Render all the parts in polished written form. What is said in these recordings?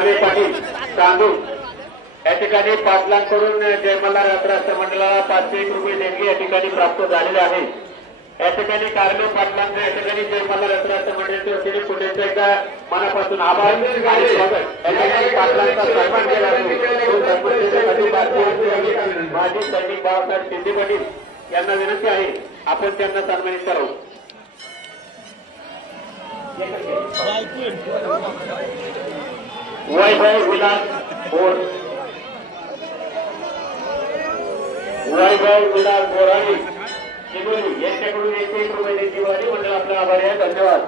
कारले पाटील तांदूळ या ठिकाणी पाटलांकडून जय मल्हार यात्रा मंडळाला 501 रुपये देणगी या ठिकाणी प्राप्त झालेले आहे। या ठिकाणी कारले पाटलांचा या ठिकाणी जय मल्हार यात्रा मंडळाच्या वतीने पुण्याच्या एकदा मनापासून आभार आणि स्वागत। या ठिकाणी पाटलांचा सन्मान केला माजी सैनिक बाळासाहेब शिंदे पाटील यांना विनंती आहे आपण त्यांना सन्मानित करावं। वैभव विलास बोराणी यांच्याकडून 101 रुपये देण्याची मंडळ आपला आभारी आहे। धन्यवाद।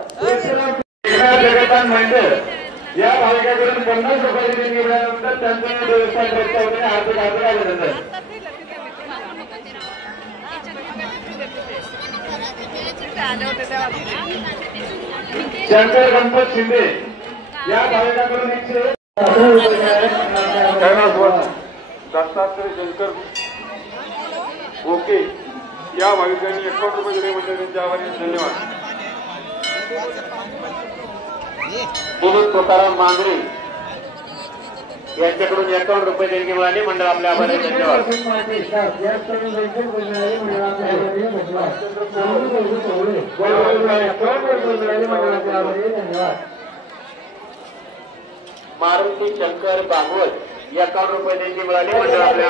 जगतान मंडळ या भाविकाकडून 50 रुपये देणगी मिळाल्यानंतर त्यांच्या देवस्थान रस्त्यावरून आर्थिक आलं जातं। शंकर गणपत शिंदे या भाविकाकडून 101 दत्तात्रय शंकर ओके या भाविकांनी 51 रुपये दिले म्हणजे त्यांच्या आभारी धन्यवाद। दिलीप तुकाराम मांगरे यांच्याकडून 51 रुपये देणगी मिळाली मंडळ आपल्या आभारी आहे। धन्यवाद। मारुती शंकर भागवत 51 रुपये देणगी मिळाली मंडळ आपल्या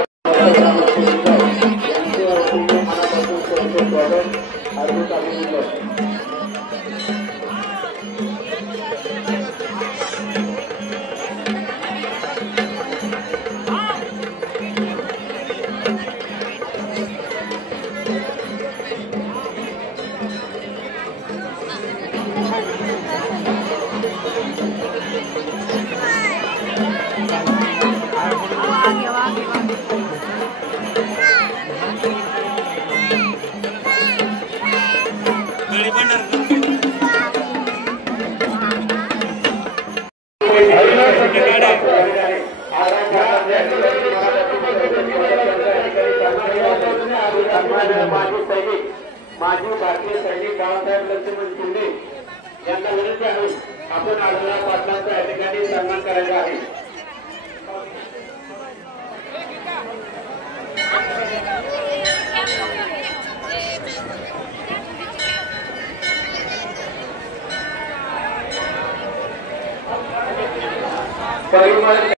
माजी भारतीय सैनिक बाळासाहेब लक्ष्मण शिंदे यांना विनंती आहे आपण आढळला पाटलांचा या ठिकाणी सन्मान करायचा आहे। परिमल